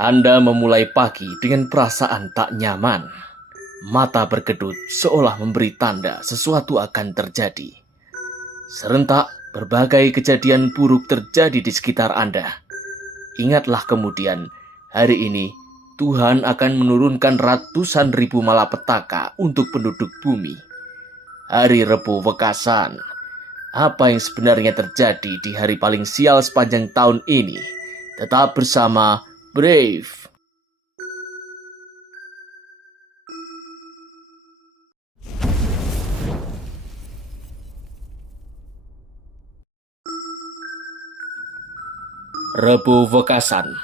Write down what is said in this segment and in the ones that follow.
Anda memulai pagi dengan perasaan tak nyaman. Mata berkedut seolah memberi tanda sesuatu akan terjadi. Serentak, berbagai kejadian buruk terjadi di sekitar Anda. Ingatlah kemudian, hari ini Tuhan akan menurunkan ratusan ribu malapetaka untuk penduduk bumi. Hari Rebo Wekasan. Apa yang sebenarnya terjadi di hari paling sial sepanjang tahun ini? Tetap bersama Brave. Rebo Wekasan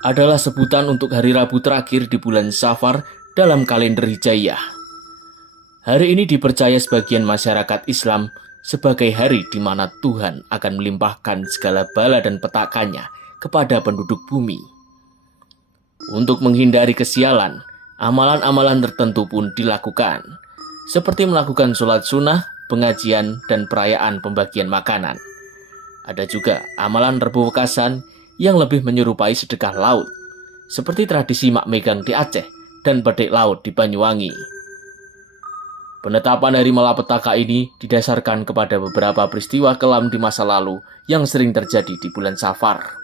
adalah sebutan untuk hari Rabu terakhir di bulan Safar dalam kalender Hijriyah. Hari ini dipercaya sebagian masyarakat Islam sebagai hari di mana Tuhan akan melimpahkan segala bala dan petakannya kepada penduduk bumi. Untuk menghindari kesialan, amalan-amalan tertentu pun dilakukan, seperti melakukan sholat sunnah, pengajian, dan perayaan pembagian makanan. Ada juga amalan Rebo Wekasan yang lebih menyerupai sedekah laut, seperti tradisi mak megang di Aceh dan bedek laut di Banyuwangi. Penetapan hari malapetaka ini didasarkan kepada beberapa peristiwa kelam di masa lalu yang sering terjadi di bulan Safar.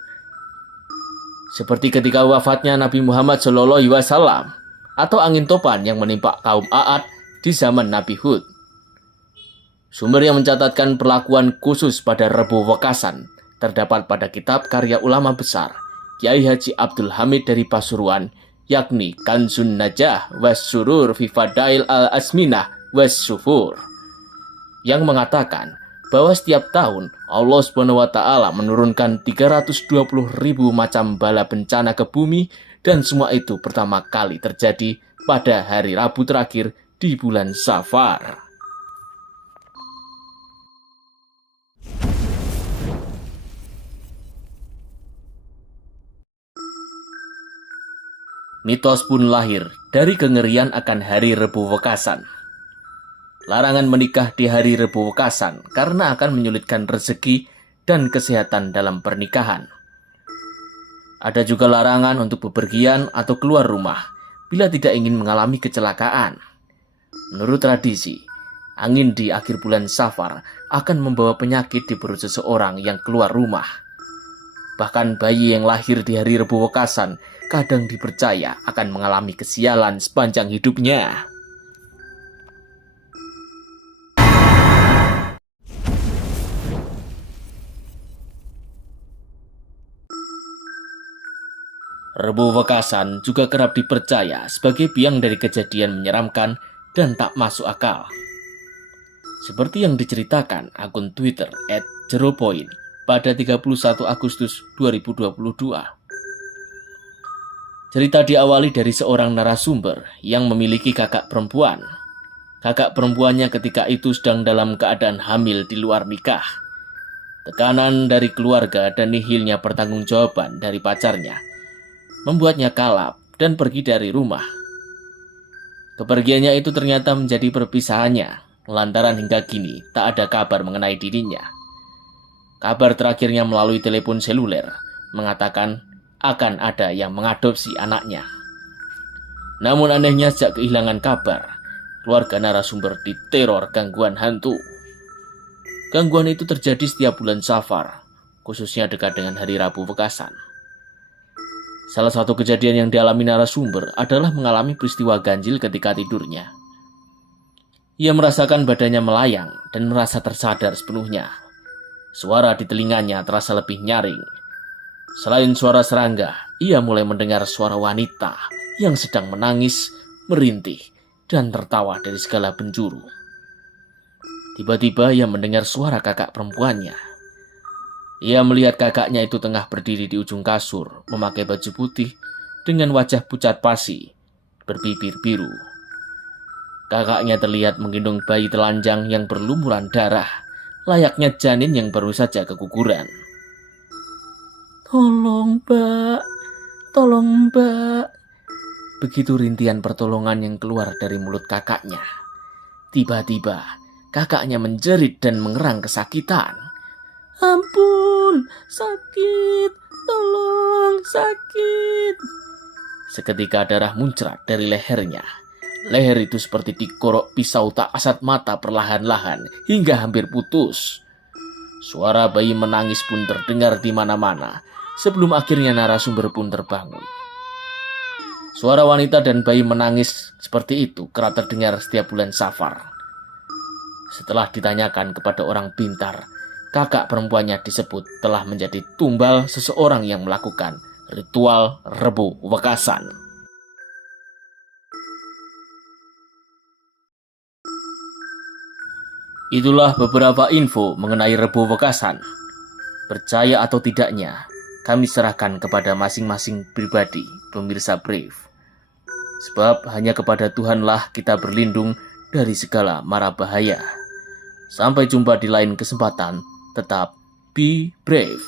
Seperti ketika wafatnya Nabi Muhammad SAW atau angin topan yang menimpa kaum Aad di zaman Nabi Hud. Sumber yang mencatatkan perlakuan khusus pada Rebo Wekasan terdapat pada kitab karya ulama besar Kiai Haji Abdul Hamid dari Pasuruan, yakni Kanzun Najah was Surur fi Fadail al-Asminah was Sufur, yang mengatakan bahwa setiap tahun Allah SWT menurunkan 320.000 macam bala bencana ke bumi, dan semua itu pertama kali terjadi pada hari Rabu terakhir di bulan Safar. Mitos pun lahir dari kengerian akan hari Rebo Wekasan. Larangan menikah di hari Rebo Wekasan karena akan menyulitkan rezeki dan kesehatan dalam pernikahan. Ada juga larangan untuk bepergian atau keluar rumah bila tidak ingin mengalami kecelakaan. Menurut tradisi, angin di akhir bulan Safar akan membawa penyakit di perut seseorang yang keluar rumah. Bahkan bayi yang lahir di hari Rebo Wekasan kadang dipercaya akan mengalami kesialan sepanjang hidupnya. Rebo Wekasan juga kerap dipercaya sebagai biang dari kejadian menyeramkan dan tak masuk akal. Seperti yang diceritakan akun Twitter @jeropoint pada 31 Agustus 2022. Cerita diawali dari seorang narasumber yang memiliki kakak perempuan. Kakak perempuannya ketika itu sedang dalam keadaan hamil di luar nikah. Tekanan dari keluarga dan nihilnya pertanggungjawaban dari pacarnya membuatnya kalap dan pergi dari rumah. Kepergiannya itu ternyata menjadi perpisahannya, lantaran hingga kini tak ada kabar mengenai dirinya. Kabar terakhirnya melalui telepon seluler mengatakan akan ada yang mengadopsi anaknya. Namun anehnya sejak kehilangan kabar, keluarga narasumber diteror gangguan hantu. Gangguan itu terjadi setiap bulan Safar, khususnya dekat dengan hari Rabu Wekasan. Salah satu kejadian yang dialami narasumber adalah mengalami peristiwa ganjil ketika tidurnya. Ia merasakan badannya melayang dan merasa tersadar sepenuhnya. Suara di telinganya terasa lebih nyaring. Selain suara serangga, ia mulai mendengar suara wanita yang sedang menangis, merintih, dan tertawa dari segala penjuru. Tiba-tiba ia mendengar suara kakak perempuannya. Ia melihat kakaknya itu tengah berdiri di ujung kasur, memakai baju putih dengan wajah pucat pasi, berbibir biru. Kakaknya terlihat menggendong bayi telanjang yang berlumuran darah, layaknya janin yang baru saja keguguran. "Tolong, Mbak, tolong, Mbak." Begitu rintihan pertolongan yang keluar dari mulut kakaknya. Tiba-tiba, kakaknya menjerit dan mengerang kesakitan. "Ampun, sakit, Tolong, sakit. Seketika darah muncrat dari lehernya. Leher itu seperti dikorok pisau tak kasat mata perlahan-lahan hingga hampir putus. Suara bayi menangis pun terdengar di mana-mana sebelum akhirnya narasumber pun terbangun. Suara wanita dan bayi menangis seperti itu kerap terdengar setiap bulan Safar. Setelah ditanyakan kepada orang pintar, kakak perempuannya disebut telah menjadi tumbal seseorang yang melakukan ritual Rebo Wekasan. Itulah beberapa info mengenai Rebo Wekasan. Percaya atau tidaknya, kami serahkan kepada masing-masing pribadi pemirsa Brave. Sebab hanya kepada Tuhanlah kita berlindung dari segala mara bahaya. Sampai jumpa di lain kesempatan, tetap be brave.